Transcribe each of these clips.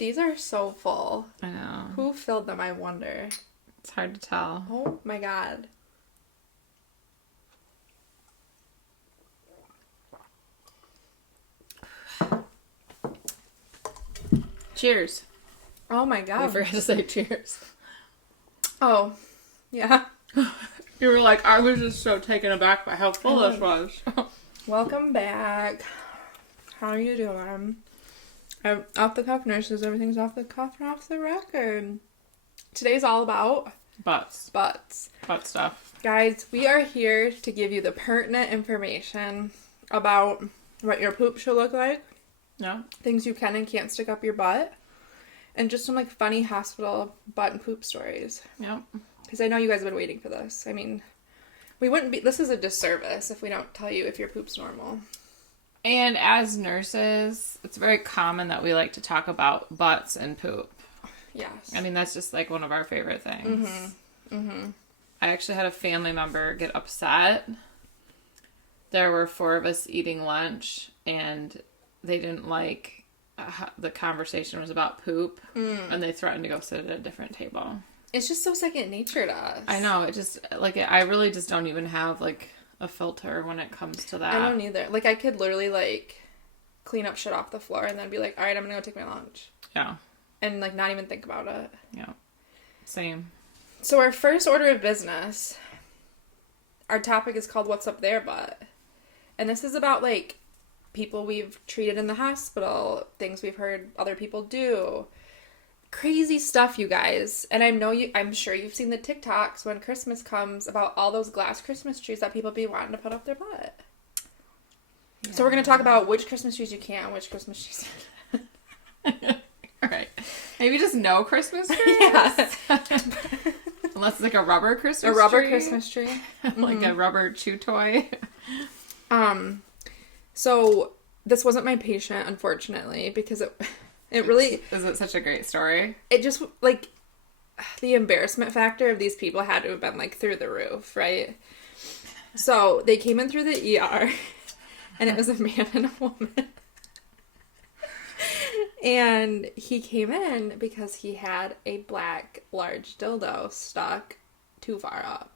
These are so full. I know. Who filled them, I wonder? It's hard to tell. Oh my god. Cheers. Oh my god. We forgot to say cheers. Oh, yeah. You were like, I was just so taken aback by how full this was. Welcome back. How are you doing? I'm Off the Cuff Nurses. Everything's off the cuff and off the record. Today's all about Butts. Butt stuff. Guys, we are here to give you the pertinent information about what your poop should look like. Yeah. Things you can and can't stick up your butt. And just some, like, funny hospital butt and poop stories. Yep. Because I know you guys have been waiting for this. I mean, this is a disservice if we don't tell you if your poop's normal. And as nurses, it's very common that we like to talk about butts and poop. Yes. I mean, that's just, like, one of our favorite things. Mm-hmm. Mm-hmm. I actually had a family member get upset. There were 4 of us eating lunch, and they didn't like the conversation was about poop, and they threatened to go sit at a different table. It's just so second nature to us. I know. It just, like, I really just don't even have, like, a filter when it comes to that. I don't either. Like, I could literally, like, clean up shit off the floor and then be like, all right, I'm gonna go take my lunch. Yeah. And, like, not even think about it. Yeah. Same. So our first order of business, our topic is called What's Up Their Butt? And this is about, like, people we've treated in the hospital, things we've heard other people do. Crazy stuff, you guys. And I'm sure you've seen the TikToks when Christmas comes about all those glass Christmas trees that people be wanting to put up their butt. Yeah. So we're going to talk about which Christmas trees you can, which Christmas trees you can't. Alright. Maybe just no Christmas trees? Yeah. Unless it's like a rubber Christmas tree. A rubber Christmas tree. Like a rubber chew toy. So this wasn't my patient, unfortunately, because it really... Is it such a great story? It just, like, the embarrassment factor of these people had to have been, like, through the roof, right? So they came in through the ER, and it was a man and a woman. And he came in because he had a black, large dildo stuck too far up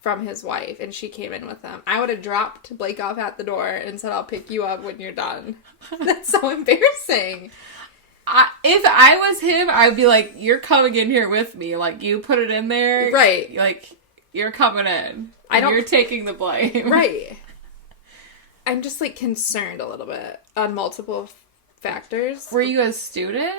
from his wife, and she came in with him. I would have dropped Blake off at the door and said, I'll pick you up when you're done. That's so embarrassing. If I was him, I'd be like, you're coming in here with me. Like, you put it in there. Right. Like, you're coming in. You're taking the blame. Right. I'm just, like, concerned a little bit on multiple factors. Were you a student?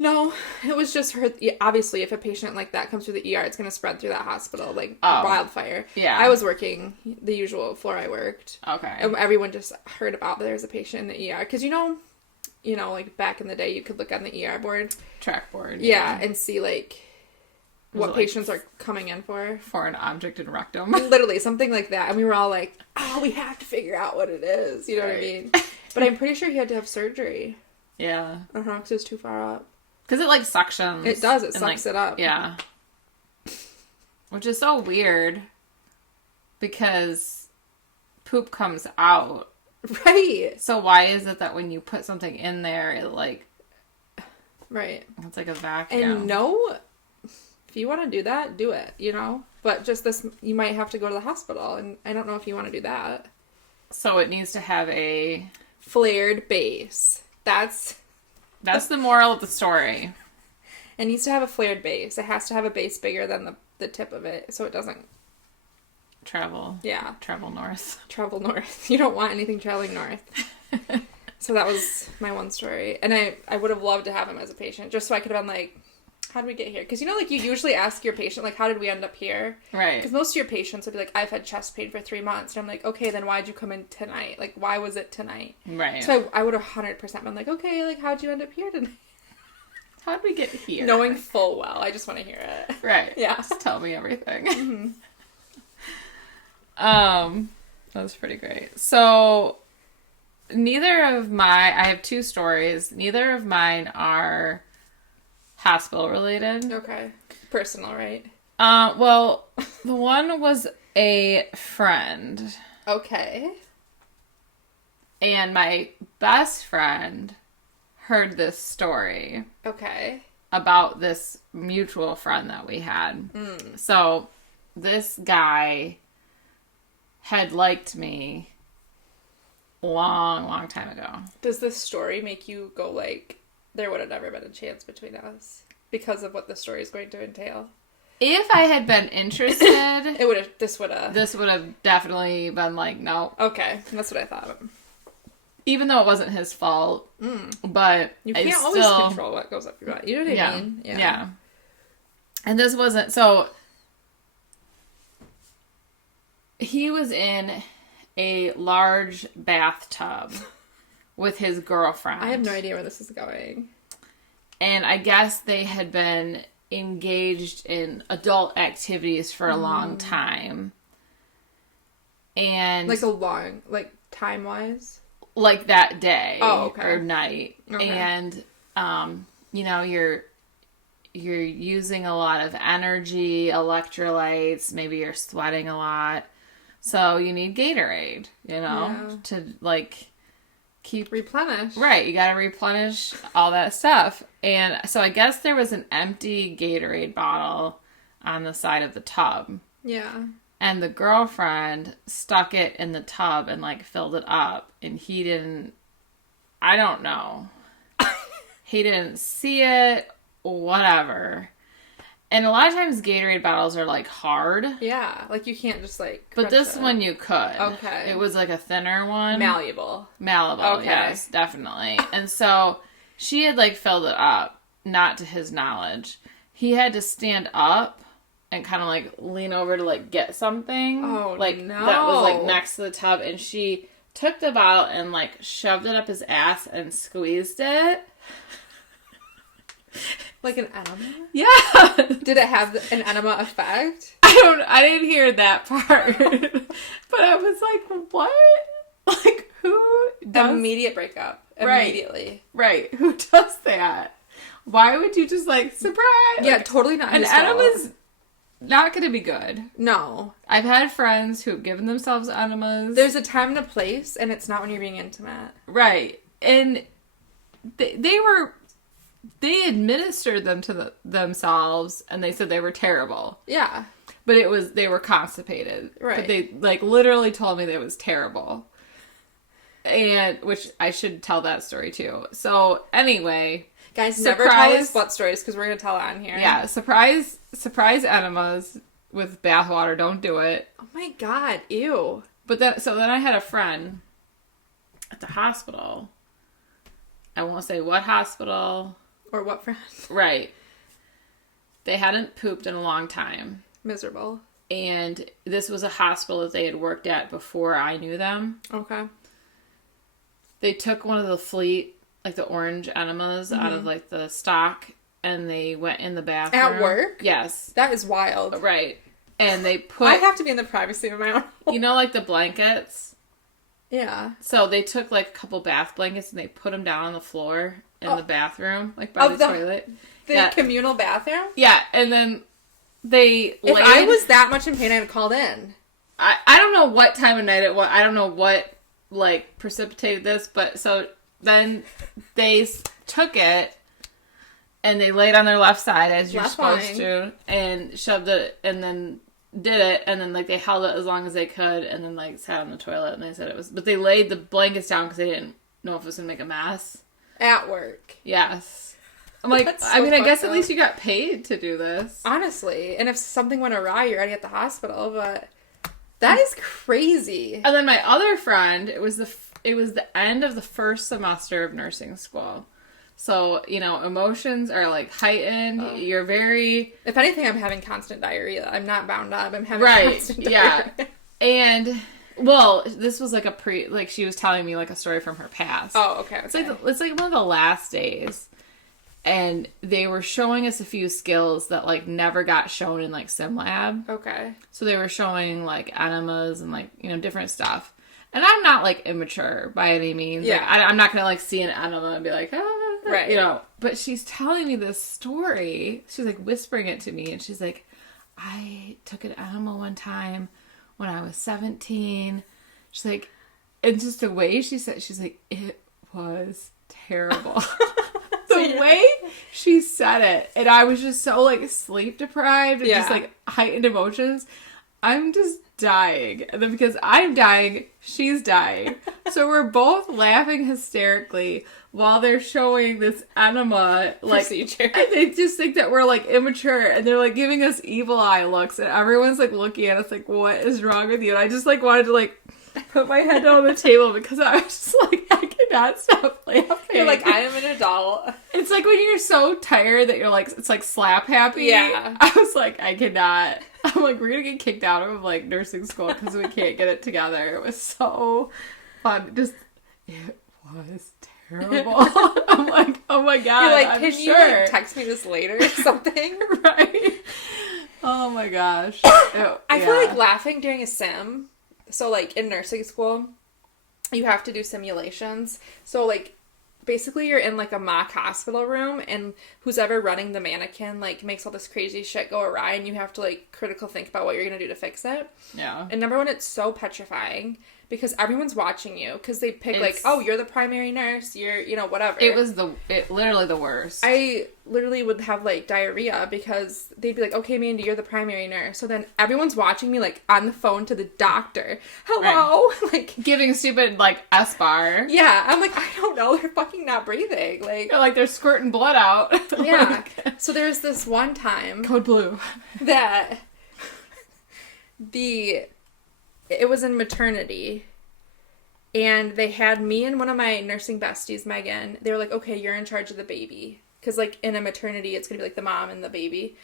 No, it was just her. Obviously, if a patient like that comes through the ER, it's going to spread through that hospital like wildfire. Yeah. I was working the usual floor I worked. Okay. And everyone just heard about that there was a patient in the ER. Because, you know, like back in the day, you could look on the ER board. Track board. Yeah, and see, like, what patients are coming in for. For an object in rectum. Literally, something like that. And we were all like, oh, we have to figure out what it is. You know what I mean? But I'm pretty sure he had to have surgery. Yeah. Because it was too far up. Because it, like, suctions. It does. It sucks like, it up. Yeah. Which is so weird. Because poop comes out. Right. So why is it that when you put something in there, it, like... Right. It's like a vacuum. And if you want to do that, do it, you know? But just this, you might have to go to the hospital, and I don't know if you want to do that. So it needs to have a... flared base. That's the moral of the story. It needs to have a flared base. It has to have a base bigger than the tip of it, so it doesn't... Travel. Yeah. Travel north. Travel north. You don't want anything traveling north. So that was my one story. And I would have loved to have him as a patient, just so I could have been like, how did we get here? Because, you know, like, you usually ask your patient, like, how did we end up here? Right. Because most of your patients would be like, I've had chest pain for 3 months. And I'm like, okay, then why'd you come in tonight? Like, why was it tonight? Right. So I would have 100% been like, okay, like, how'd you end up here tonight? How'd we get here? Knowing full well. I just want to hear it. Right. Yeah. Just tell me everything. Mm-hmm. That was pretty great. So, I have 2 stories. Neither of mine are hospital related. Okay. Personal, right? Well, the one was a friend. Okay. And my best friend, heard this story. Okay. About this mutual friend that we had. So this guy had liked me long time ago. Does this story make you go like, there would have never been a chance between us because of what the story is going to entail? If I had been interested, This would have definitely been like, no. Okay, that's what I thought. Even though it wasn't his fault, but you can't always control what goes up your butt. You know what I mean? Yeah. And this wasn't, so he was in a large bathtub with his girlfriend. I have no idea where this is going. And I guess they had been engaged in adult activities for a long time. And like time-wise? Like that day or night. Okay. And, you're using a lot of energy, electrolytes, maybe you're sweating a lot. So you need Gatorade, to keep... Replenish. Right, you gotta replenish all that stuff. And so I guess there was an empty Gatorade bottle on the side of the tub. Yeah. And the girlfriend stuck it in the tub and, filled it up. And he didn't... I don't know. He didn't see it, whatever. And a lot of times Gatorade bottles are, hard. Yeah, you can't just, But this one you could. Okay. It was, a thinner one. Malleable. Okay. Yes, definitely. And so she had, filled it up, not to his knowledge. He had to stand up and kind of, lean over to, get something. Oh, no. That was, next to the tub. And she took the bottle and, shoved it up his ass and squeezed it. Like an enema? Yeah. Did it have an enema effect? I didn't hear that part. But I was like, what? Who does... Immediate breakup. Immediately. Right. Who does that? Why would you just, surprise? Yeah, totally not his fault. An enema's not going to be good. No. I've had friends who've given themselves enemas. There's a time and a place, and it's not when you're being intimate. Right. And they administered them to themselves, and they said they were terrible. Yeah. But they were constipated. Right. But they, literally told me that it was terrible. And, which I should tell that story too. So, anyway. Guys, never tell us butt stories, because we're going to tell it on here. Yeah, surprise enemas with bathwater. Don't do it. Oh my god, ew. But then I had a friend at the hospital. I won't say what hospital. Or what friend. Right. They hadn't pooped in a long time. Miserable. And this was a hospital that they had worked at before I knew them. Okay. They took one of the Fleet, the orange enemas out of, the stock, and they went in the bathroom. At work? Yes. That is wild. Right. And they put... I have to be in the privacy of my own home. You know, the blankets? Yeah. So they took, a couple bath blankets, and they put them down on the floor in the bathroom, by the toilet. The communal bathroom? Yeah, and then they If I was that much in pain, I'd have called in. I don't know what time of night it was. I don't know what, precipitated this, but so then they took it, and they laid on their left side, as you're supposed to, and shoved it, and then did it, and then, they held it as long as they could, and then, sat on the toilet, and they said it was... But they laid the blankets down because they didn't know if it was going to make a mess. At work. Yes. I'm like, That's so I guess at up. least you got paid to do this. Honestly. And if something went awry, you're already at the hospital, but... That is crazy. And then my other friend, it was the end of the first semester of nursing school. So, emotions are, heightened. Oh. You're very... If anything, I'm having constant diarrhea. I'm not bound up. I'm having constant diarrhea. Yeah. And... Well, this was she was telling me a story from her past. Oh, okay. It's it's one of the last days, and they were showing us a few skills that never got shown in sim lab. Okay. So they were showing enemas and different stuff. And I'm not immature by any means. Yeah. I'm not gonna see an enema and be right. But she's telling me this story. She's whispering it to me, and she's like, I took an enema one time when I was 17. She's like, and just the way she said, she's like, it was terrible. the way she said it, and I was just so, like, sleep deprived and just, like, heightened emotions. I'm just dying. And then because I'm dying, she's dying. So we're both laughing hysterically while they're showing this enema, like, procedure. And they just think that we're, like, immature, and they're, like, giving us evil eye looks, and everyone's, like, looking at us like, what is wrong with you? And I just, like, wanted to, like, put my head down on the table because I was just like, I cannot stop laughing. You're like, I am an adult. It's like when you're so tired that you're like, it's like slap happy. Yeah. I was like, I cannot. I'm like, we're gonna get kicked out of, like, nursing school because we can't get it together. It was so fun. It was terrible. I'm like, oh my God. You're like, I'm can you, sure. like, text me this later or something? Right? Oh my gosh. I feel like laughing during a sim. So, like, in nursing school, you have to do simulations. So, like, basically you're in, like, a mock hospital room, and who's ever running the mannequin, like, makes all this crazy shit go awry, and you have to, like, critical think about what you're gonna do to fix it. Yeah. And number one, it's so petrifying because everyone's watching you because they pick, like, oh, you're the primary nurse, you're, you know, whatever. It was literally the worst. I literally would have, like, diarrhea because they'd be like, okay, Mandy, you're the primary nurse. So then everyone's watching me, like, on the phone to the doctor. Hello? Right. Like, giving stupid, like, S-bar. Yeah. I'm like, I don't know. They're fucking not breathing. Like, they're squirting blood out. Yeah. So there's this one time. Code blue. That it was in maternity. And they had me and one of my nursing besties, Megan. They were like, okay, you're in charge of the baby. Because, like, in a maternity, it's going to be, like, the mom and the baby.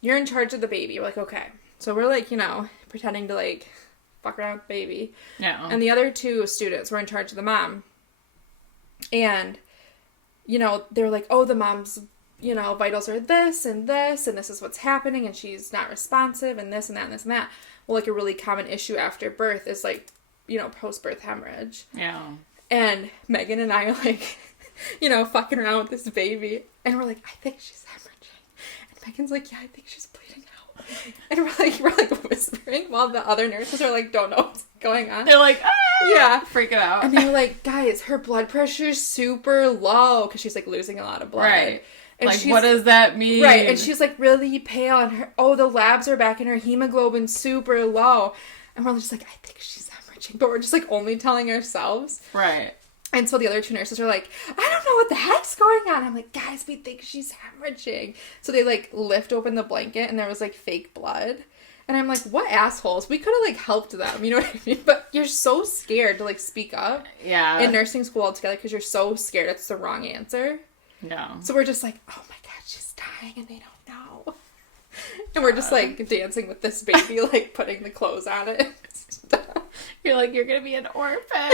You're in charge of the baby. We're like, okay. So we're, like, you know, pretending to, like, fuck around with the baby. Yeah. And the other two students were in charge of the mom. And, you know, they were like, oh, the mom's, you know, vitals are this, and this is what's happening, and she's not responsive, and this, and that, and this, and that. Well, like, a really common issue after birth is, like, you know, post-birth hemorrhage. Yeah. And Megan and I are, like, you know, fucking around with this baby. And we're like, I think she's hemorrhaging. And Megan's like, yeah, I think she's bleeding out. And we're like whispering while the other nurses are like, don't know what's going on. They're like, ah! Yeah. Freaking out. And they're like, guys, her blood pressure's super low. Because she's, like, losing a lot of blood. Right. And like, what does that mean? Right. And she's, like, really pale. And the labs are back and her hemoglobin's super low. And we're just like, I think she's hemorrhaging. But we're just, like, only telling ourselves. Right. And so the other two nurses are like, I don't know what the heck's going on. I'm like, guys, we think she's hemorrhaging. So they, like, lift open the blanket and there was, like, fake blood. And I'm like, what assholes? We could have, like, helped them. You know what I mean? But you're so scared to, like, speak up. Yeah. In nursing school altogether because you're so scared it's the wrong answer. Yeah. So we're just like, oh my God, she's dying and they don't know. And we're just, like, dancing with this baby, like, putting the clothes on it. You're like, you're going to be an orphan.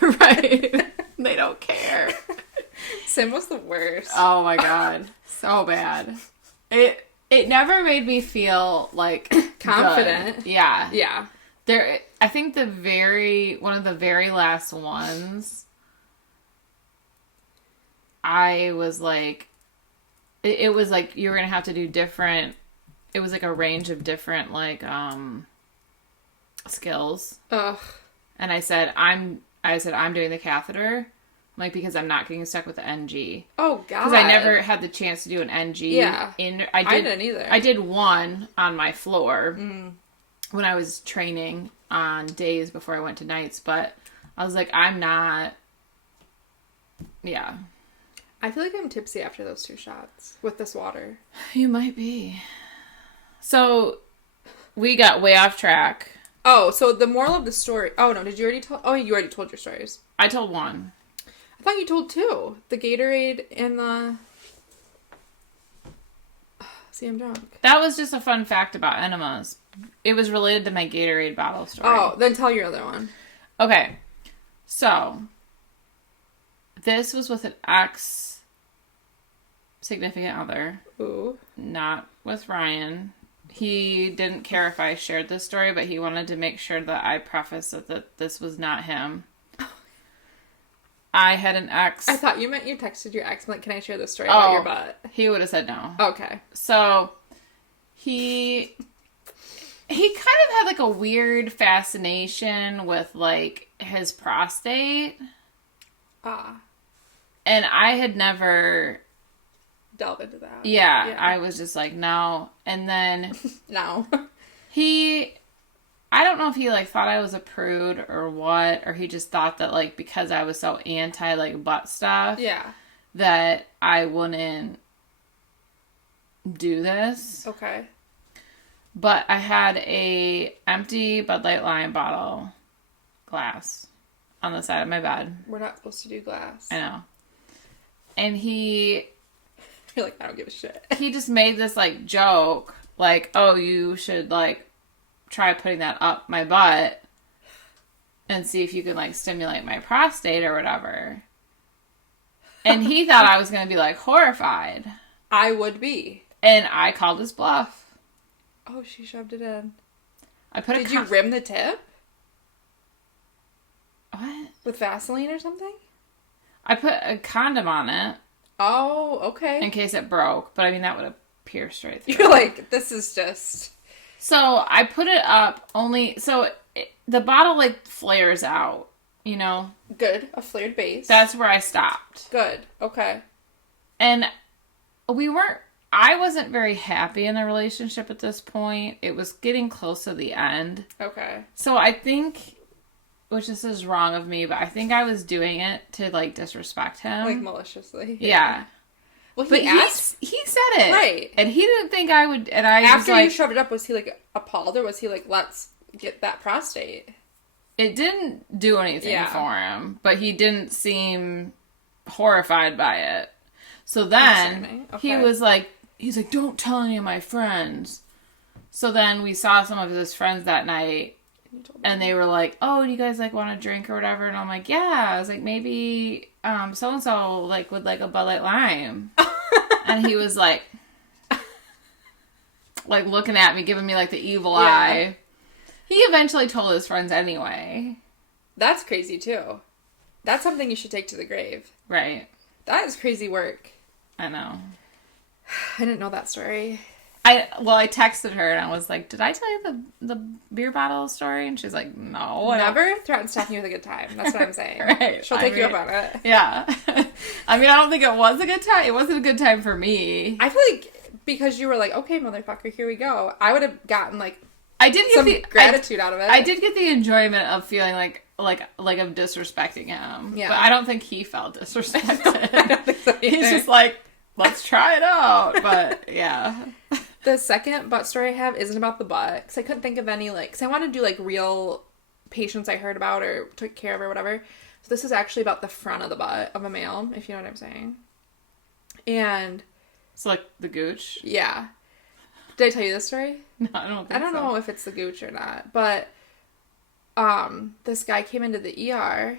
Right. They don't care. Sim was the worst. Oh my God. So bad. It never made me feel, like, confident. Good. Yeah. Yeah. I think one of the very last ones, I was like, it was like you were going to have to do different, it was like a range of different, like, skills. Ugh. And I said, I'm doing the catheter, like, because I'm not getting stuck with the NG. Oh, God. Because I never had the chance to do an NG. Yeah. I didn't either. I did one on my floor when I was training on days before I went to nights, but I was like, I'm not... Yeah. I feel like I'm tipsy after those 2 shots with this water. You might be. So, we got way off track. Oh, so the moral of the story... Oh, no, did you already tell... Oh, you already told your stories. I told one. I thought you told 2. The Gatorade and the... See, I'm drunk. That was just a fun fact about enemas. It was related to my Gatorade bottle story. Oh, then tell your other one. Okay. So, this was with an ex-significant other. Ooh. Not with Ryan. He didn't care if I shared this story, but he wanted to make sure that I prefaced that this was not him. I had an ex. I thought you meant you texted your ex, like, can I share this story about your butt? He would have said no. Okay. So, he kind of had, like, a weird fascination with, like, his prostate. Ah. And I had never... delve into that. Yeah, I was just like, no. And then... No. I don't know if he, like, thought I was a prude or what, or he just thought that, like, because I was so anti, like, butt stuff... Yeah. That I wouldn't do this. Okay. But I had a empty Bud Light Lime bottle glass on the side of my bed. We're not supposed to do glass. I know. And you're like, I don't give a shit. He just made this, like, joke, like, oh, you should, like, try putting that up my butt and see if you can, like, stimulate my prostate or whatever. And he thought I was going to be, like, horrified. I would be. And I called his bluff. Oh, she shoved it in. Did you rim the tip? What? With Vaseline or something? I put a condom on it. Oh, okay. In case it broke. But, I mean, that would have pierced right through. You're like, this is just... So, I put it up only... So, the bottle, like, flares out. You know? Good. A flared base. That's where I stopped. Good. Okay. And I wasn't very happy in the relationship at this point. It was getting close to the end. Okay. So I think, which this is wrong of me, but I think I was doing it to, like, disrespect him. Like, maliciously. Yeah. Well, he said it. Right. And he didn't think I would, and I After was like... you shoved it up, was he, like, appalled, or was he like, let's get that prostate? It didn't do anything for him, but he didn't seem horrified by it. So then, he was like, he's like, don't tell any of my friends. So then we saw some of his friends that night, and they were like, oh, do you guys, like, want a drink or whatever? And I'm like, yeah. I was like, maybe so-and-so, like, would like a Bud Light Lime. And he was like looking at me, giving me, like, the evil eye. He eventually told his friends anyway. That's crazy, too. That's something you should take to the grave. Right. That is crazy work. I know. I didn't know that story. I texted her and I was like, did I tell you the beer bottle story? And she's like, no. Never threaten Stephanie with a good time. That's what I'm saying. Right. She'll take you up on it. Yeah. I mean, I don't think it was a good time. It wasn't a good time for me. I feel like because you were like, okay, motherfucker, here we go. I would have gotten, like, I did get some gratitude out of it. I did get the enjoyment of feeling like of disrespecting him. Yeah. But I don't think he felt disrespected. No, I don't think so either. He's just like, let's try it out. But yeah. The second butt story I have isn't about the butt, because I couldn't think of any, like, because I want to do, like, real patients I heard about or took care of or whatever. So this is actually about the front of the butt of a male, if you know what I'm saying. And so, like, the gooch? Yeah. Did I tell you this story? No, I don't think so. know if it's the gooch or not, but this guy came into the ER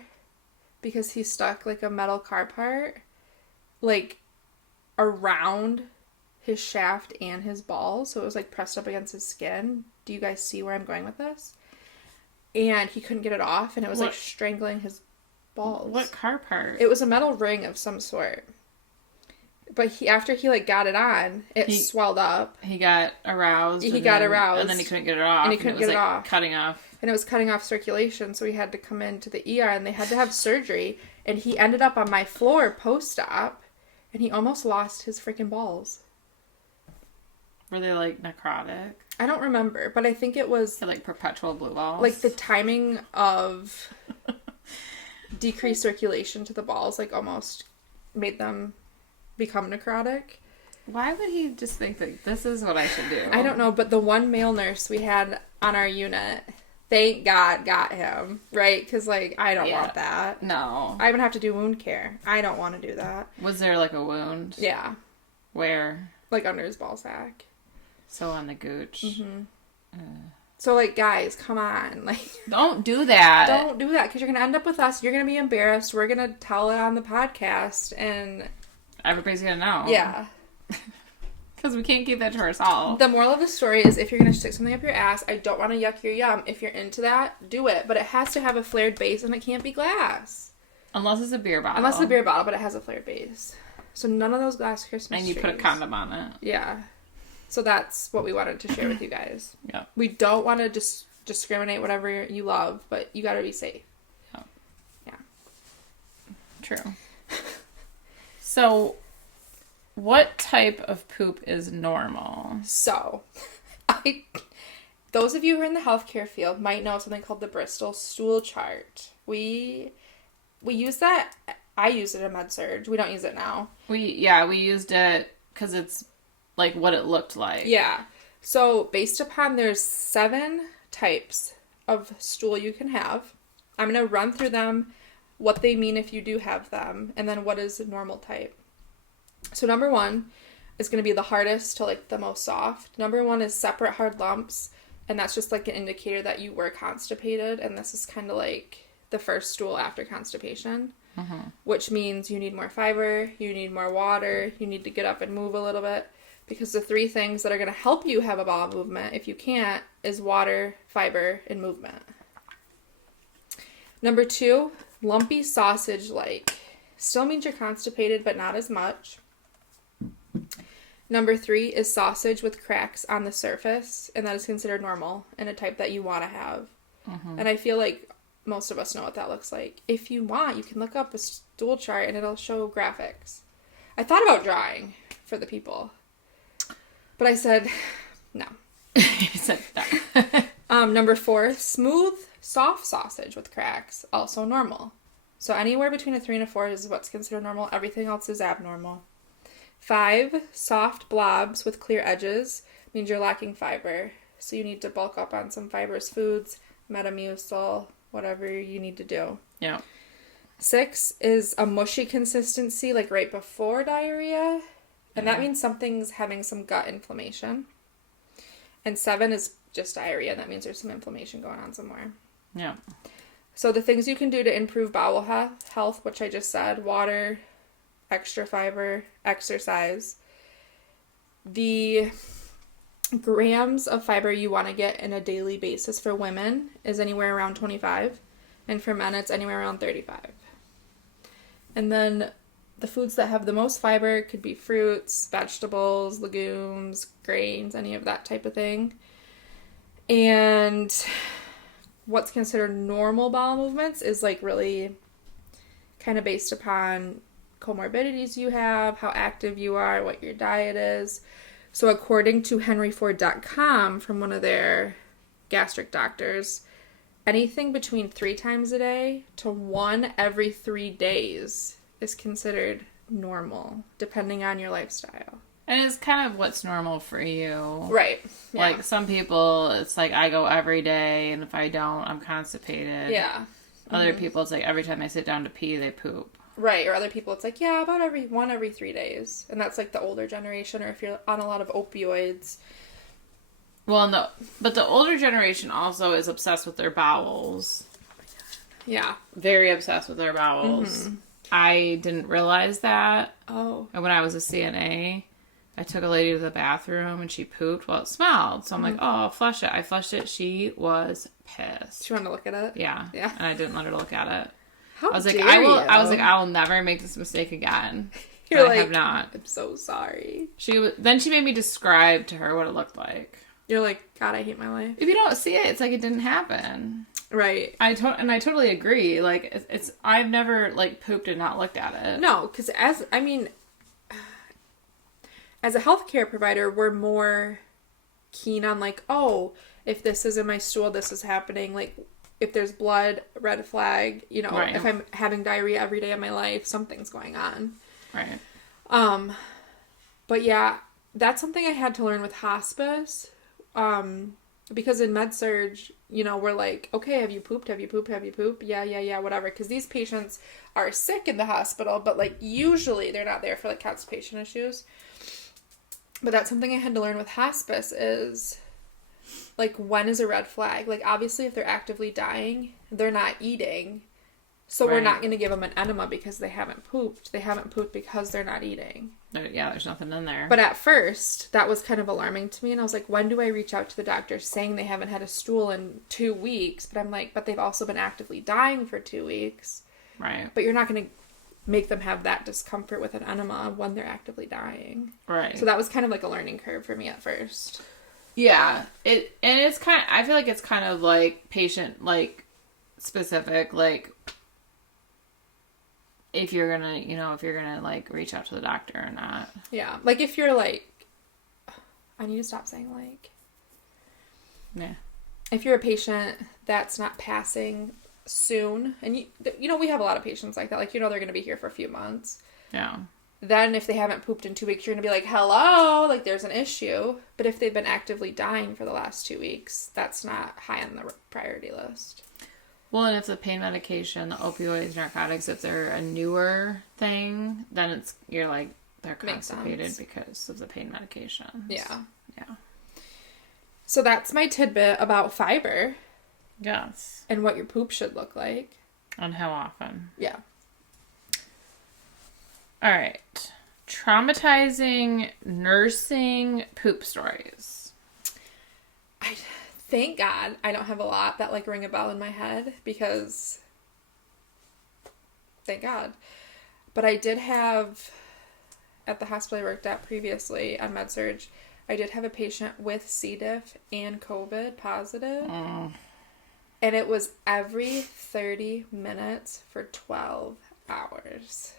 because he stuck, like, a metal car part, like, around his shaft and his balls, so it was, like, pressed up against his skin. Do you guys see where I'm going with this? And he couldn't get it off, and it was, like, strangling his balls. What car part? It was a metal ring of some sort. But after he, like, got it on, it swelled up. He got aroused. He got aroused. And then he couldn't get it off. And he couldn't get it off. Cutting off. And it was cutting off circulation, so he had to come into the ER, and they had to have surgery. And he ended up on my floor post-op, and he almost lost his freaking balls. Were they, like, necrotic? I don't remember, but I think it was... Like, perpetual blue balls? Like, the timing of decreased circulation to the balls, like, almost made them become necrotic. Why would he just think that this is what I should do? I don't know, but the one male nurse we had on our unit, thank God, got him, right? Because, like, I don't want that. No. I would have to do wound care. I don't want to do that. Was there, like, a wound? Yeah. Where? Like, under his ball sack. So on the gooch. Mm-hmm. So, like, guys, come on. Like, don't do that. Don't do that, because you're going to end up with us. You're going to be embarrassed. We're going to tell it on the podcast, and... everybody's going to know. Yeah. Because we can't keep that to ourselves. The moral of the story is, if you're going to stick something up your ass, I don't want to yuck your yum. If you're into that, do it. But it has to have a flared base, and it can't be glass. Unless it's a beer bottle. Unless it's a beer bottle, but it has a flared base. So none of those glass Christmas trees. And you put a condom on it. Yeah. So that's what we wanted to share with you guys. Yeah. We don't want to just discriminate whatever you love, but you got to be safe. Yeah. Yeah. True. So, what type of poop is normal? So, those of you who are in the healthcare field might know something called the Bristol stool chart. We use that. I use it in med-surg. We don't use it now. We used it because it's like what it looked like. Yeah. So based upon there's 7 types of stool you can have. I'm going to run through them, what they mean if you do have them, and then what is a normal type. So number 1 is going to be the hardest to like the most soft. Number 1 is separate hard lumps, and that's just like an indicator that you were constipated, and this is kind of like the first stool after constipation. Which means you need more fiber, you need more water, you need to get up and move a little bit, because the 3 things that are going to help you have a bowel movement, if you can't, is water, fiber, and movement. Number 2, lumpy sausage-like. Still means you're constipated, but not as much. Number 3 is sausage with cracks on the surface, and that is considered normal and a type that you want to have. And I feel like most of us know what that looks like. If you want, you can look up a stool chart and it'll show graphics. I thought about drawing for the people, but I said no. You said no. Number 4, smooth, soft sausage with cracks, also normal. So anywhere between a 3 and a 4 is what's considered normal. Everything else is abnormal. 5, soft blobs with clear edges means you're lacking fiber. So you need to bulk up on some fibrous foods, Metamucil, whatever you need to do. Yeah. 6 is a mushy consistency, like right before diarrhea. And that means something's having some gut inflammation. And 7 is just diarrhea. That means there's some inflammation going on somewhere. Yeah. So the things you can do to improve bowel health, which I just said, water, extra fiber, exercise. The grams of fiber you want to get in a daily basis for women is anywhere around 25, and for men it's anywhere around 35. And then the foods that have the most fiber could be fruits, vegetables, legumes, grains, any of that type of thing. And what's considered normal bowel movements is like really kind of based upon comorbidities you have, how active you are, what your diet is. So according to henryford.com, from one of their gastric doctors, anything between 3 times a day to 1 every 3 days is considered normal, depending on your lifestyle. And it's kind of what's normal for you. Right. Yeah. Like, some people, it's like, I go every day, and if I don't, I'm constipated. Yeah. Other people, it's like, every time they sit down to pee, they poop. Right, or other people, it's like, yeah, about 1 every 3 days. And that's like the older generation, or if you're on a lot of opioids. Well, no, but the older generation also is obsessed with their bowels. Yeah. Very obsessed with their bowels. Mm-hmm. I didn't realize that. Oh. And when I was a CNA, I took a lady to the bathroom and she pooped. Well, it smelled. So I'm like, oh, I'll flush it. I flushed it. She was pissed. She wanted to look at it? Yeah. Yeah. And I didn't let her look at it. How I was like, dare I will. you? I was like, I will never make this mistake again. You're like, I have not. I'm so sorry. Then she made me describe to her what it looked like. You're like, God, I hate my life. If you don't see it, it's like it didn't happen. Right. I totally agree. Like, it's I've never like pooped and not looked at it. No, because as a healthcare provider, we're more keen on like, oh, if this is in my stool, this is happening. Like, if there's blood, red flag, you know, right. If I'm having diarrhea every day of my life, something's going on. Right. But yeah, that's something I had to learn with hospice. Because in med-surg, you know, we're like, okay, have you pooped? Have you pooped? Have you pooped? Yeah, whatever. Because these patients are sick in the hospital, but like usually they're not there for like constipation issues. But that's something I had to learn with hospice is like, when is a red flag? Like, obviously, if they're actively dying, they're not eating. So We're not going to give them an enema because they haven't pooped. They haven't pooped because they're not eating. Yeah, there's nothing in there. But at first, that was kind of alarming to me. And I was like, when do I reach out to the doctor saying they haven't had a stool in 2 weeks? But I'm like, but they've also been actively dying for 2 weeks. Right. But you're not going to make them have that discomfort with an enema when they're actively dying. Right. So that was kind of like a learning curve for me at first. Yeah. It's kind of, I feel like it's kind of like patient, like, specific, like, if you're gonna like reach out to the doctor or not. Yeah. Like if you're like, I need to stop saying like. Yeah. If you're a patient that's not passing soon, and you know, we have a lot of patients like that, like, you know, they're going to be here for a few months. Yeah. Then if they haven't pooped in 2 weeks, you're going to be like, hello, like, there's an issue. But if they've been actively dying for the last 2 weeks, that's not high on the priority list. Well, and if the pain medication, the opioids, narcotics, if they're a newer thing, then you're like, they're constipated because of the pain medication. Yeah. Yeah. So that's my tidbit about fiber. Yes. And what your poop should look like. And how often. Yeah. All right. Traumatizing nursing poop stories. Thank God I don't have a lot that, like, ring a bell in my head, because thank God. But I did have, at the hospital I worked at previously on med-surg, I did have a patient with C. diff and COVID positive. Mm. And it was every 30 minutes for 12 hours.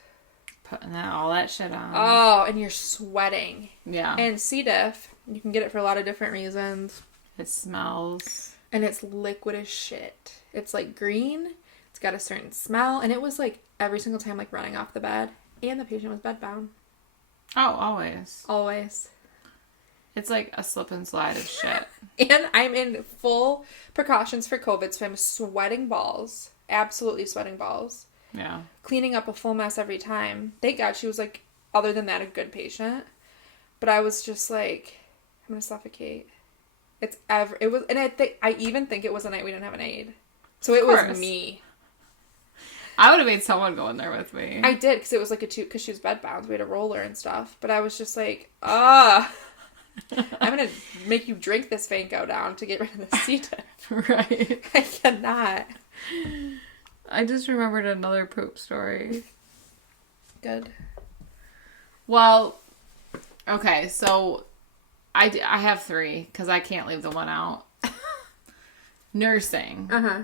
Putting all that shit on. Oh, and you're sweating. Yeah. And C. diff, you can get it for a lot of different reasons. It smells. And it's liquid as shit. It's like green. It's got a certain smell. And it was like every single time, like, running off the bed. And the patient was bedbound. Oh, always. Always. It's like a slip and slide of shit. And I'm in full precautions for COVID, so I'm sweating balls. Absolutely sweating balls. Yeah. Cleaning up a full mess every time. Thank God she was, like, other than that, a good patient. But I was just like, I'm gonna suffocate. And I even think it was the night we didn't have an aide. So it was me. I would have made someone go in there with me. I did, because it was like because she was bedbound. We had a roller and stuff. But I was just like, I'm going to make you drink this Fanco down to get rid of the C. diff. Right. I cannot. I just remembered another poop story. Good. Well, okay, so I have 3, because I can't leave the one out. Nursing. Uh-huh.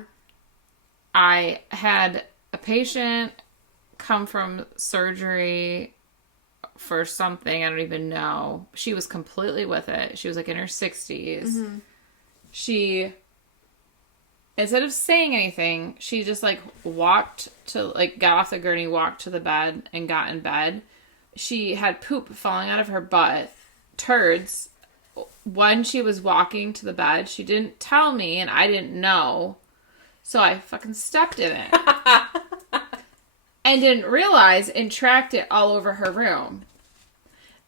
I had a patient come from surgery for something, I don't even know. She was completely with it. She was like in her 60s. Mm-hmm. She, instead of saying anything, she just like walked to, like, got off the gurney, walked to the bed, and got in bed. She had poop falling out of her butt, turds. When she was walking to the bed, she didn't tell me, and I didn't know. So I fucking stepped in it. And didn't realize, and tracked it all over her room.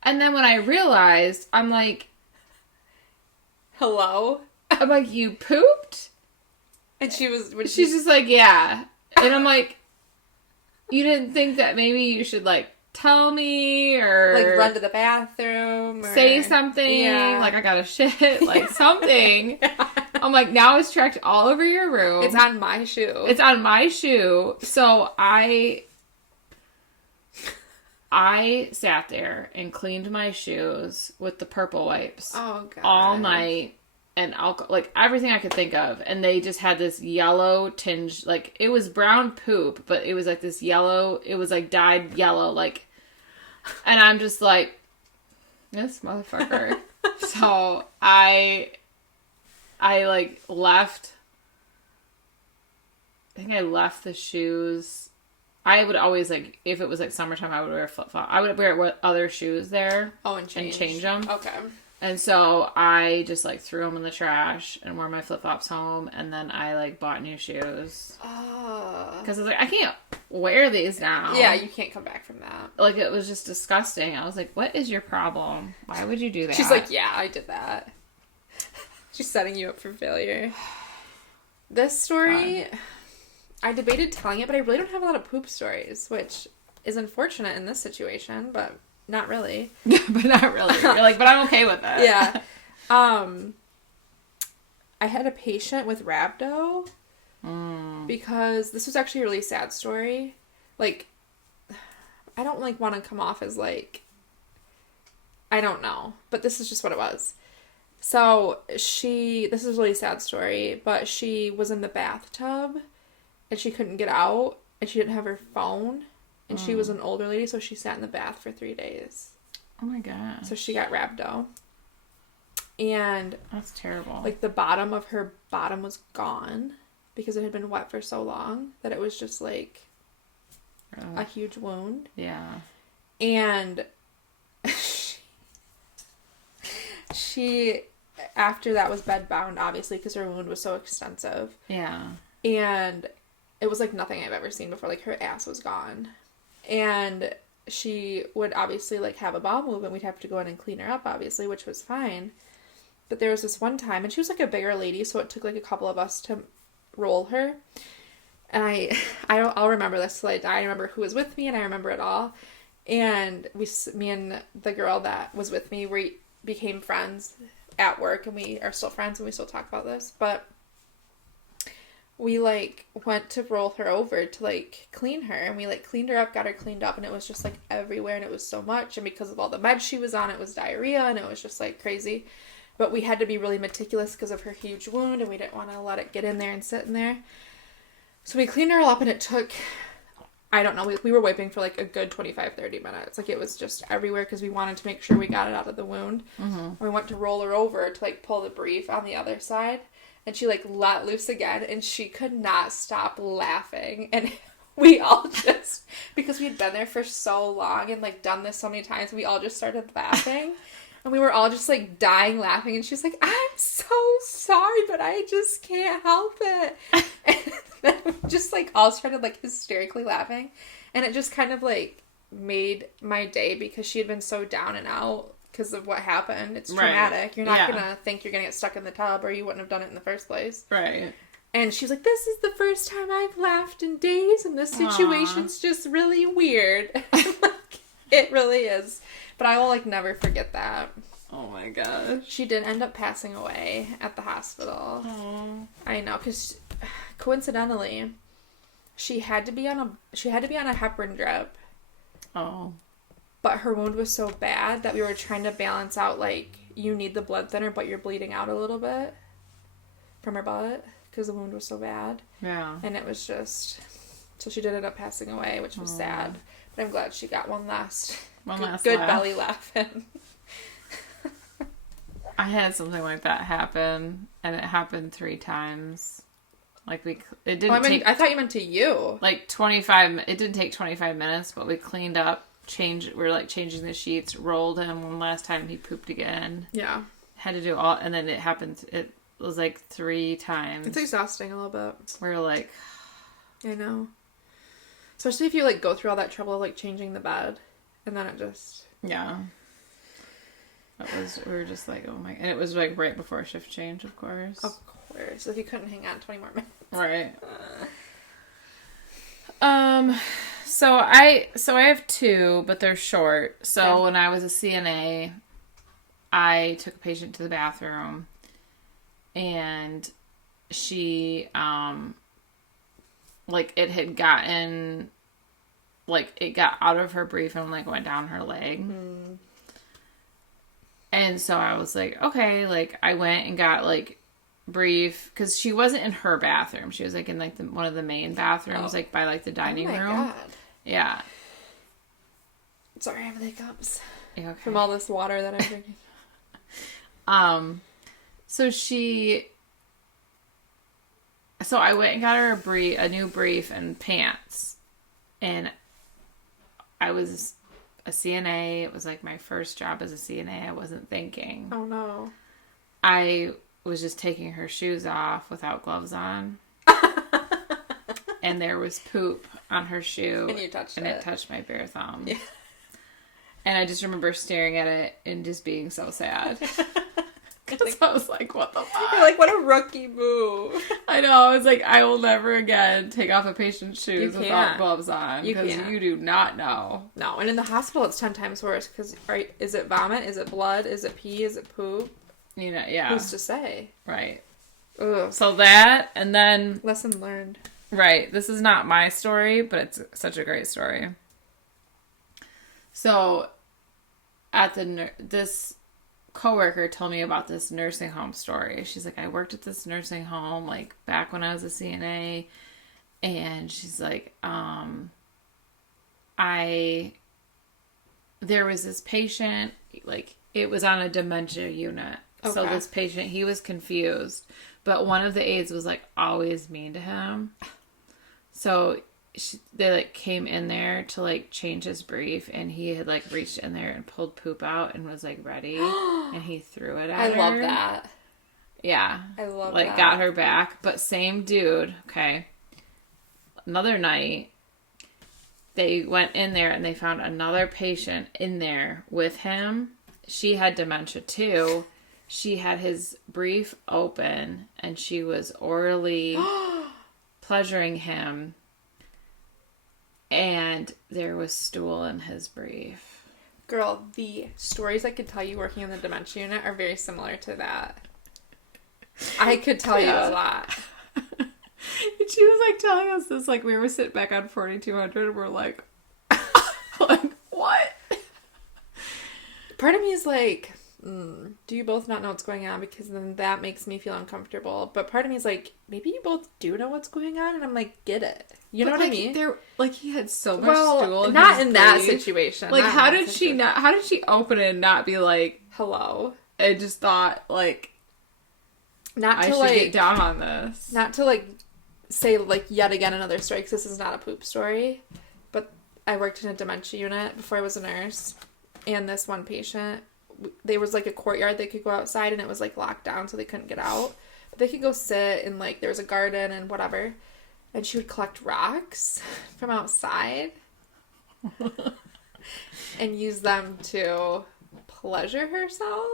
And then when I realized, I'm like, hello? I'm like, you pooped? And she's just like, yeah. And I'm like, you didn't think that maybe you should, like, tell me, or like run to the bathroom, or say something, like I got a shit, like something. Yeah. I'm like, now it's tracked all over your room. It's on my shoe. It's on my shoe. So I sat there and cleaned my shoes with the purple wipes all night, and alcohol, like everything I could think of. And they just had this yellow tinge, like it was brown poop, but it was like this yellow, it was like dyed yellow, like, and I'm just like, this motherfucker. So I like left, I think I left the shoes. I would always, like, if it was like summertime, I would wear flip-flop. I would wear other shoes there. Oh, and change them. Okay. And so I just, like, threw them in the trash and wore my flip-flops home, and then I, like, bought new shoes. Oh. Because I was like, I can't wear these now. Yeah, you can't come back from that. Like, it was just disgusting. I was like, what is your problem? Why would you do that? She's like, yeah, I did that. She's setting you up for failure. This story, I debated telling it, but I really don't have a lot of poop stories, which is unfortunate in this situation, but not really. But not really. You're like, but I'm okay with that. Yeah. I had a patient with rhabdo because this was actually a really sad story. Like, I don't, like, want to come off as, like, I don't know, but this is just what it was. So this is a really sad story, but she was in the bathtub and she couldn't get out and she didn't have her phone. And she was an older lady, so she sat in the bath for 3 days. Oh my god. So she got rhabdo. And that's terrible. Like the bottom of her bottom was gone because it had been wet for so long that it was just like a huge wound. Yeah. And she after that was bed bound, obviously, because her wound was so extensive. Yeah. And it was like nothing I've ever seen before. Like her ass was gone. And she would obviously like have a bowel movement. We'd have to go in and clean her up, obviously, which was fine. But there was this one time, and she was like a bigger lady, so it took like a couple of us to roll her. And I'll remember this till I die. I remember who was with me, and I remember it all. And me and the girl that was with me, we became friends at work, and we are still friends, and we still talk about this. But we like went to roll her over to like clean her, and we like cleaned her up, got her cleaned up, and it was just like everywhere, and it was so much, and because of all the meds she was on, it was diarrhea, and it was just like crazy. But we had to be really meticulous because of her huge wound, and we didn't want to let it get in there and sit in there. So we cleaned her all up, and it took, I don't know, we were wiping for like a good 25-30 minutes. Like it was just everywhere because we wanted to make sure we got it out of the wound. Mm-hmm. We went to roll her over to like pull the brief on the other side, and she like let loose again, and she could not stop laughing. And we all just, because we had been there for so long and like done this so many times, we all just started laughing. And we were all just, like, dying laughing. And she was like, I'm so sorry, but I just can't help it. And then we just, like, all started, like, hysterically laughing. And it just kind of, like, made my day because she had been so down and out because of what happened. It's traumatic. Right. You're not going to think you're going to get stuck in the tub or you wouldn't have done it in the first place. Right. And she's like, this is the first time I've laughed in days. And this situation's just really weird. It really is. But I will, like, never forget that. Oh, my gosh. She did end up passing away at the hospital. Aww. I know, because coincidentally, she had to be on a heparin drip. Oh. But her wound was so bad that we were trying to balance out, like, you need the blood thinner, but you're bleeding out a little bit from her butt because the wound was so bad. Yeah. And it was just... So she did end up passing away, which was sad. But I'm glad she got one last good belly laugh in. I had something like that happen, and it happened 3 times. Like it didn't take. I thought you meant to you. Like 25. It didn't take 25 minutes, but we cleaned up, we were like changing the sheets, rolled him one last time. He pooped again. Yeah. Had to do all, and then it happened. It was like 3 times. It's exhausting a little bit. We were like, I know. Especially if you, like, go through all that trouble of, like, changing the bed. And then it just... Yeah. We were just like, oh my... And it was, like, right before shift change, of course. Of course. Like, you couldn't hang on 20 more minutes. Right. So I have 2, but they're short. So when I was a CNA, I took a patient to the bathroom. And she, like, it had gotten, like, it got out of her brief and, like, went down her leg. Mm-hmm. And so I was like, okay, like, I went and got, like, brief, because she wasn't in her bathroom. She was, like, in, like, one of the main bathrooms, like, by, like, the dining room. God. Yeah. Sorry, I have the hiccups. Okay. From all this water that I'm drinking. So I went and got her a new brief and pants. And I was a CNA. It was like my first job as a CNA. I wasn't thinking. Oh, no. I was just taking her shoes off without gloves on. And there was poop on her shoe. And you touched it. And it touched my bare thumb. Yeah. And I just remember staring at it and just being so sad. Because I was like, what the fuck? You're like, what a rookie move. I know. I was like, I will never again take off a patient's shoes without gloves on. Because you do not know. No, and in the hospital, it's 10 times worse. Because, right, is it vomit? Is it blood? Is it pee? Is it poop? You know, yeah. Who's to say? Right. Ugh. So that, and then... Lesson learned. Right. This is not my story, but it's such a great story. So, this coworker told me about this nursing home story. She's like, I worked at this nursing home, like, back when I was a CNA, and she's like, there was this patient, like, it was on a dementia unit. Okay. So this patient, he was confused. But one of the aides was, like, always mean to him. So they, like, came in there to, like, change his brief. And he had, like, reached in there and pulled poop out and was, like, ready. And he threw it at her. I love that. Yeah. I love that. Like, got her back. But same dude. Okay. Another night, they went in there and they found another patient in there with him. She had dementia, too. She had his brief open, and she was orally pleasuring him, and there was stool in his brief. Girl, the stories I could tell you working in the dementia unit are very similar to that. I could tell you a lot. And she was, like, telling us this, like, we were sitting back on 4200, and we're like, like, what? Part of me is like, do you both not know what's going on? Because then that makes me feel uncomfortable. But part of me is like, maybe you both do know what's going on, and I'm like, get it. You know what I mean? Like, he had so much stool in not his in brief. that situation. Like, how did she open it and not be like, hello? I just thought, like, not to, I should like, get down on this. Not to, like, say, like, yet again another story, because this is not a poop story. But I worked in a dementia unit before I was a nurse. And this one patient, there was, like, a courtyard they could go outside, and it was, like, locked down, so they couldn't get out. But they could go sit, and, like, there was a garden and whatever. And she would collect rocks from outside and use them to pleasure herself.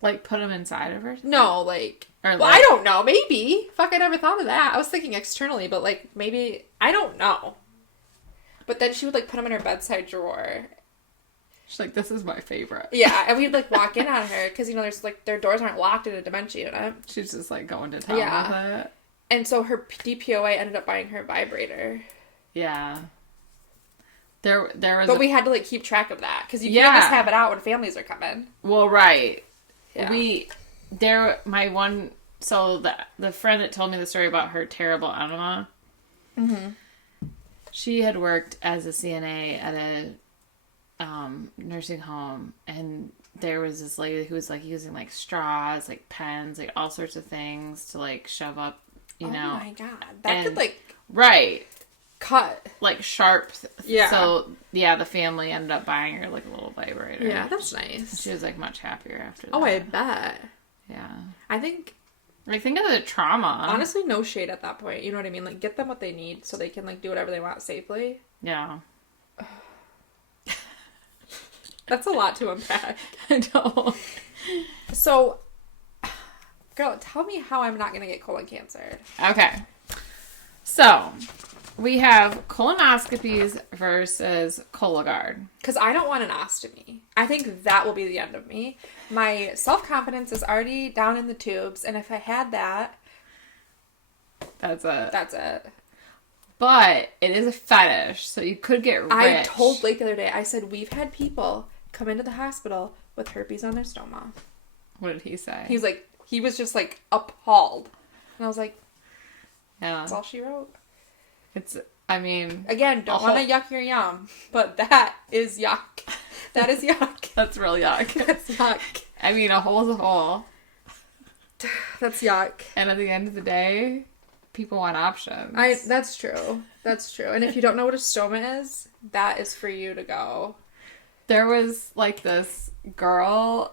Like, put them inside of her? No, like... Well, I don't know. Maybe. Fuck, I never thought of that. I was thinking externally, but, like, maybe... I don't know. But then she would, like, put them in her bedside drawer. She's like, this is my favorite. Yeah, and we'd, like, walk in on her, because, you know, there's, like, their doors aren't locked in a dementia unit. She's just, like, going to town with it. And so her DPOA ended up buying her a vibrator. Yeah. There was... But we had to, like, keep track of that, because you can't just have it out when families are coming. Well, right. Yeah. So the friend that told me the story about her terrible enema, she had worked as a CNA at a nursing home, and there was this lady who was, like, using, like, straws, like, pens, like, all sorts of things to, like, shove up, you know. Oh my god. That could, like... Right. Cut. Like, sharp. Yeah. So, yeah, the family ended up buying her, like, a little vibrator. Yeah, that's nice. She was, like, much happier after that. Oh, I bet. Yeah. I think... Like, think of the trauma. Honestly, no shade at that point. You know what I mean? Like, get them what they need so they can, like, do whatever they want safely. Yeah. That's a lot to unpack. I know. So, girl, tell me how I'm not going to get colon cancer. Okay. So, we have colonoscopies versus Cologuard. Because I don't want an ostomy. I think that will be the end of me. My self-confidence is already down in the tubes, and if I had that... That's it. That's it. But it is a fetish, so you could get rich. I told Blake the other day, I said, we've had people come into the hospital with herpes on their stoma. What did he say? He was just, like, appalled. And I was like, yeah. That's all she wrote. Again, don't want to yuck your yum, but that is yuck. That is yuck. That's real yuck. That's yuck. I mean, a hole's a hole. That's yuck. And at the end of the day, people want options. That's true. That's true. And if you don't know what a stoma is, that is for you to go. There was, like, this girl,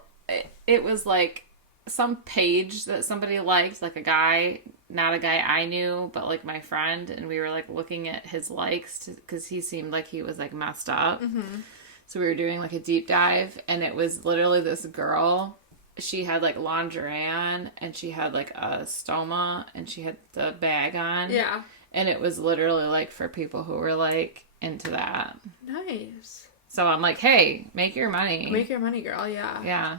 it was, like, some page that somebody liked, like a guy, not a guy I knew, but, like, my friend, and we were, like, looking at his likes, because he seemed like he was, like, messed up. Mm-hmm. So we were doing, like, a deep dive, and it was literally this girl. She had, like, lingerie on, and she had, like, a stoma, and she had the bag on. Yeah. And it was literally, like, for people who were, like, into that. Nice. So I'm like, hey, make your money. Make your money, girl, yeah. Yeah.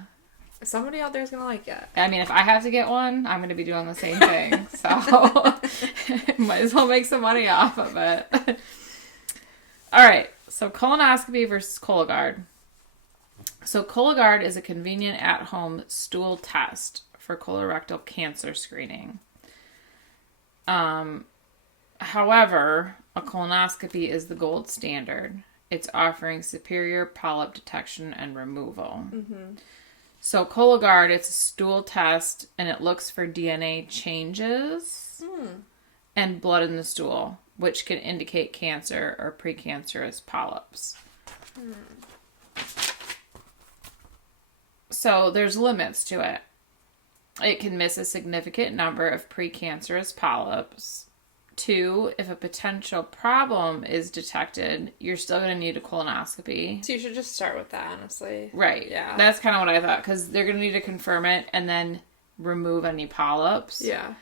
Somebody out there is going to like it. I mean, if I have to get one, I'm going to be doing the same thing. So might as well make some money off of it. All right. So colonoscopy versus Cologuard. So Cologuard is a convenient at-home stool test for colorectal cancer screening. However, a colonoscopy is the gold standard. it's offering superior polyp detection and removal. So Cologuard, it's a stool test, and it looks for DNA changes and blood in the stool, which can indicate cancer or precancerous polyps. So there's limits to it. It can miss a significant number of precancerous polyps. 2, if a potential problem is detected, you're still going to need a colonoscopy. So you should just start with that, honestly. Right. Yeah. That's kind of what I thought, because they're going to need to confirm it and then remove any polyps. Yeah.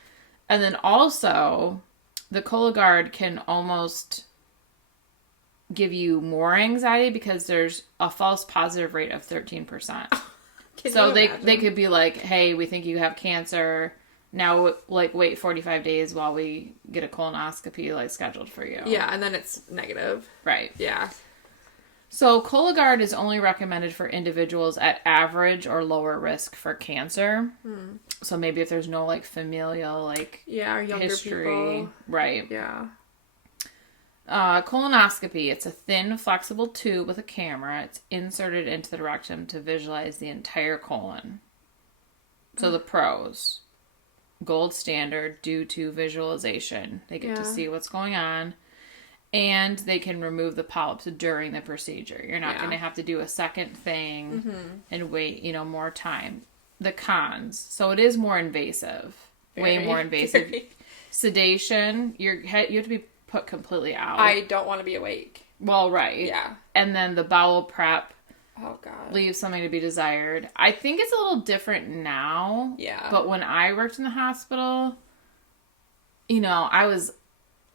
And then also, the Cologuard can almost give you more anxiety because there's a false positive rate of 13%. So they could be like, hey, we think you have cancer. Now, like, wait 45 days while we get a colonoscopy, like, scheduled for you. Yeah, and then it's negative. Right. Yeah. So Cologuard is only recommended for individuals at average or lower risk for cancer. So maybe if there's no, like, familial, like, or younger history. people. Right. Yeah. Colonoscopy, it's a thin, flexible tube with a camera. It's inserted into the rectum to visualize the entire colon. So the pros. Gold standard due to visualization. They get to see what's going on. And they can remove the polyps during the procedure. You're not going to have to do a second thing and wait, more time. The cons. So it is more invasive. Way more invasive. Sedation. You have to be put completely out. I don't want to be awake. Well, right. Yeah. And then the bowel prep. Oh, God. Leaves something to be desired. I think it's a little different now. Yeah. But when I worked in the hospital, I was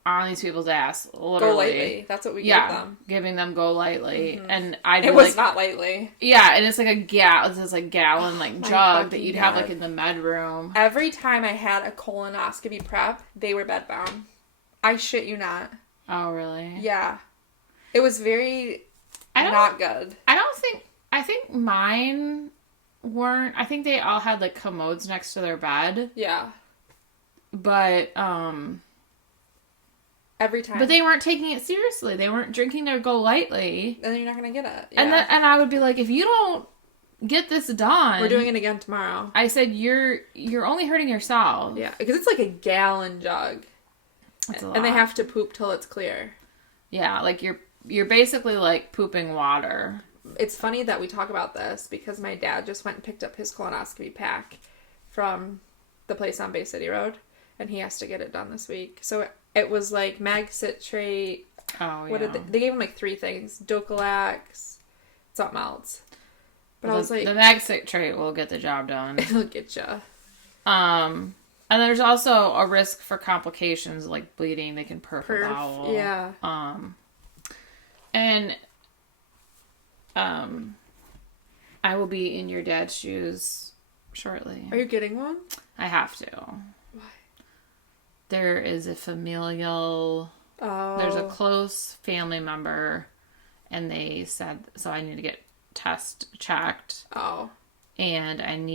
on these people's ass, literally. Go lightly. That's what we gave them. Giving them go lightly. And It was not lightly. Yeah, and it's like it's this like gallon jug that you'd have like in the med room. Every time I had a colonoscopy prep, they were bedbound. I shit you not. Oh, really? Yeah. It was very not good. I think mine weren't. I think they all had like commodes next to their bed. Yeah. But, every time. But they weren't taking it seriously. They weren't drinking their go lightly. And then you're not going to get it. Yeah. And I would be like, if you don't get this done. We're doing it again tomorrow. I said, you're only hurting yourself. Yeah. Because it's like a gallon jug. That's a lot. And they have to poop till it's clear. Yeah. Like you're basically like pooping water. It's funny that we talk about this because my dad just went and picked up his colonoscopy pack from the place on Bay City Road, and he has to get it done this week. So it was like mag citrate. Oh, yeah. What did they gave him like 3 things: Docalax, something else. But I was like, the mag citrate will get the job done. It'll get you. And there's also a risk for complications like bleeding. They can perf a bowel. Yeah. And I will be in your dad's shoes shortly. Are you getting one? I have to. Why? There is a familial... Oh. There's a close family member, and they said, so I need to get checked. Oh. And I'm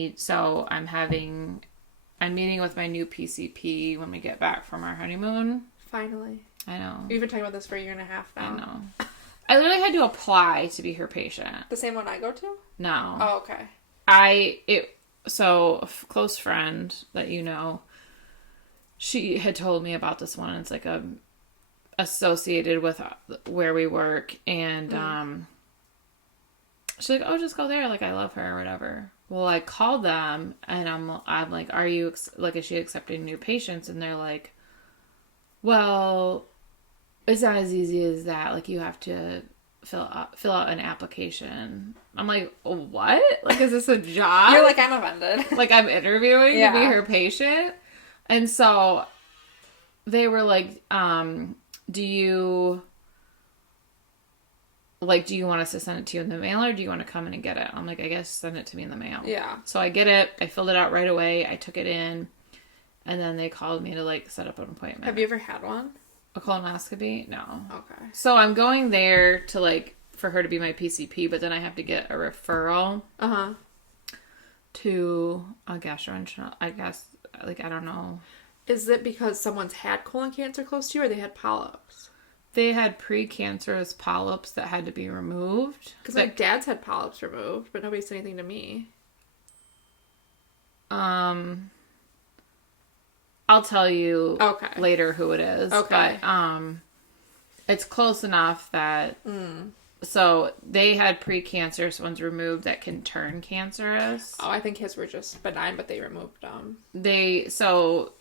meeting with my new PCP when we get back from our honeymoon. Finally. I know. We've been talking about this for a year and a half now. I know. I literally had to apply to be her patient. The same one I go to? No. Oh, okay. So a close friend that she had told me about this one. It's like associated with where we work, and she's like, oh, just go there, like I love her or whatever. Well, I called them and I'm like, are you is she accepting new patients? And they're like, well, it's not as easy as that. Like, you have to fill out an application. I'm like, what? Like, is this a job? You're like, I'm offended. Like, I'm interviewing to be her patient? And so they were like, do you want us to send it to you in the mail, or do you want to come in and get it? I'm like, I guess send it to me in the mail. Yeah. So I get it. I filled it out right away. I took it in. And then they called me to, set up an appointment. Have you ever had one? A colonoscopy? No. Okay. So I'm going there to, for her to be my PCP, but then I have to get a referral. Uh-huh. To a gastroenterologist, I guess, I don't know. Is it because someone's had colon cancer close to you, or they had polyps? they had precancerous polyps that had to be removed. Because my dad's had polyps removed, but nobody said anything to me. I'll tell you later who it is. Okay. But it's close enough that... So they had precancerous ones removed that can turn cancerous. Oh, I think his were just benign, but they removed them. They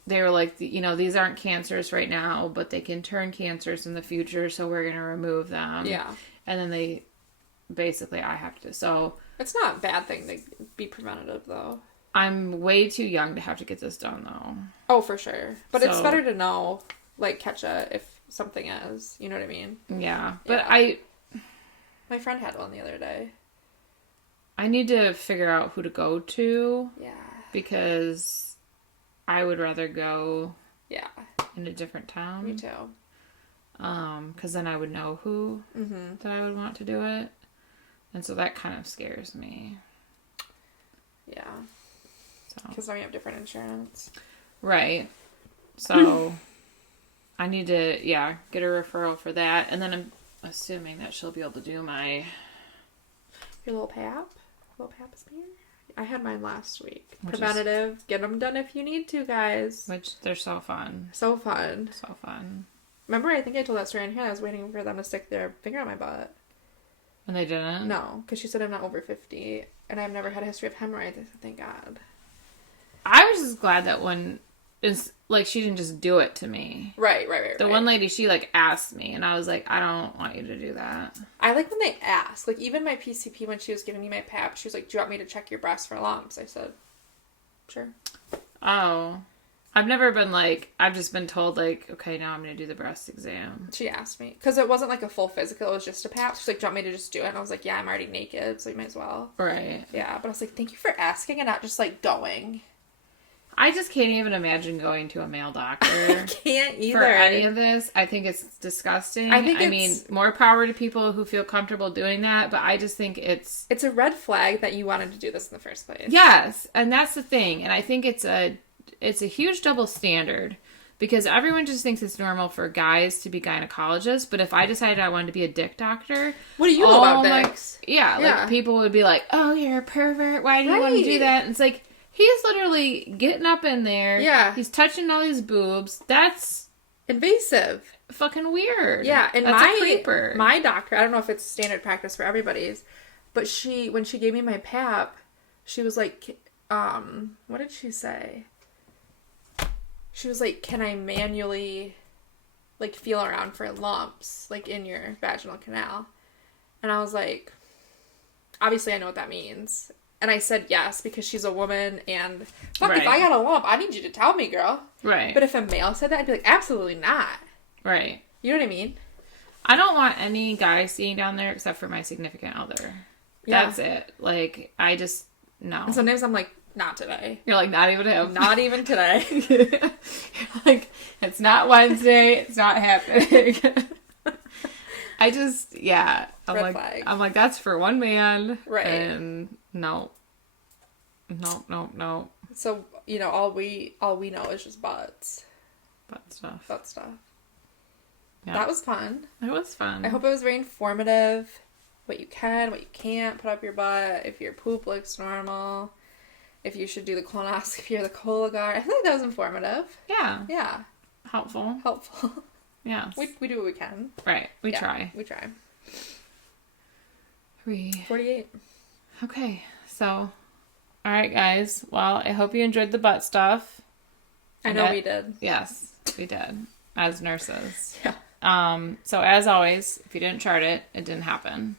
were like, these aren't cancerous right now, but they can turn cancerous in the future, so we're going to remove them. Yeah. And then I have to, so... It's not a bad thing to be preventative, though. I'm way too young to have to get this done, though. Oh, for sure. But it's better to know, like, catch it if something is. You know what I mean? Yeah. But my friend had one the other day. I need to figure out who to go to. Yeah. Because I would rather go in a different town. Me too. Because then I would know who that I would want to do it. And so that kind of scares me. Yeah. So. Because now you have different insurance. Right. So I need to, get a referral for that. And then I'm assuming that she'll be able to do my... Your little pap smear? I had mine last week. Preventative. Get them done if you need to, guys. Which, they're so fun. So fun. So fun. Remember, I think I told that story in here. I was waiting for them to stick their finger on my butt. And they didn't? No, because she said I'm not over 50, and I've never had a history of hemorrhoids. I said, thank God. I was just glad that it's like she didn't just do it to me. Right. The one lady, she like asked me, and I was like, I don't want you to do that. I like when they ask. Like, even my PCP, when she was giving me my pap, she was like, do you want me to check your breast for lumps? I said, sure. Oh. I've never been like, I've just been told like, okay, now I'm going to do the breast exam. She asked me. Because it wasn't like a full physical, it was just a pap. She's like, do you want me to just do it? And I was like, yeah, I'm already naked, so you might as well. Right. Yeah, but I was like, thank you for asking and not just like going. I just can't even imagine going to a male doctor. I can't either. For any of this. I think it's disgusting. I mean, more power to people who feel comfortable doing that, but I just think it's a red flag that you wanted to do this in the first place. Yes, and that's the thing. And I think it's a huge double standard because everyone just thinks it's normal for guys to be gynecologists, but if I decided I wanted to be a dick doctor... What do you know about dicks? Like people would be like, oh, you're a pervert. Why do you want to do that? And it's like... He's literally getting up in there. Yeah. He's touching all these boobs. That's invasive. Fucking weird. Yeah. And that's a creeper. My doctor, I don't know if it's standard practice for everybody's, but when she gave me my pap, she was like, what did she say? She was like, can I manually, like, feel around for lumps, like, in your vaginal canal? And I was like, obviously I know what that means. And I said yes, because she's a woman, and if I got a lump, I need you to tell me, girl. Right. But if a male said that, I'd be like, absolutely not. Right. You know what I mean? I don't want any guy seeing down there except for my significant other. Yeah. That's it. Like, I just, no. And sometimes I'm like, not today. You're like, not even him. Not even today. You're like, it's not Wednesday. It's not happening. I just, Red flag. I'm like, that's for one man. Right. And no. So, all we know is just butts. Butt stuff. Yeah. That was fun. It was fun. I hope it was very informative. What you can, what you can't put up your butt. If your poop looks normal. If you should do the colonoscopy or the Cologuard. I feel like that was informative. Yeah. Yeah. Helpful. Yeah. We do what we can. Right. We try. 48. Okay. So, all right, guys. Well, I hope you enjoyed the butt stuff. I know we did. Yes, we did. As nurses. Yeah. So as always, if you didn't chart it, it didn't happen.